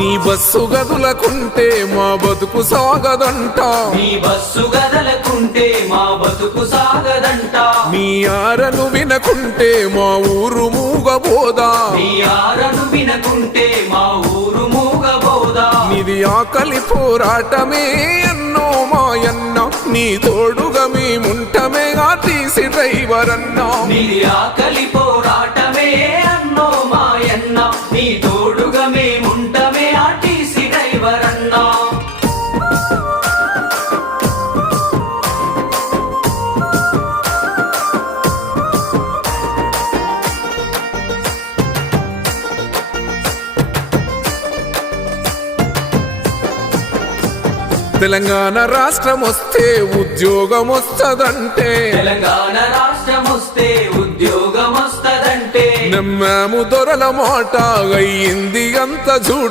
నీ బస్సు గదులకుంటే మా బతుకు సాగదంట నీ బస్సు గదలకుంటే మా బతుకు సాగదంట నీ ఆరను వినకుంటే మా ఊరు మూగబోదా నీ ఆరను వినకుంటే మా ఊరు మూగబోదా నీది ఆకలి పోరాటమే అన్నో మాయన్న నీ తోడుగా మేముంటమే ఆర్టీసీ డ్రైవర్ అన్నా నీది ఆకలి పోరాటమే అన్నో మాయన్న నీ తోడుగా మేముంటమే ఆర్టీసీ డ్రైవర్ అన్నా తెలంగాణ రాష్ట్రం వస్తే ఉద్యోగం వస్తదంటే తెలంగాణ రాష్ట్రం వస్తే ఉద్యోగం వస్తదంటే నమ్మాము దొరల మాట అయ్యింది అంత జూట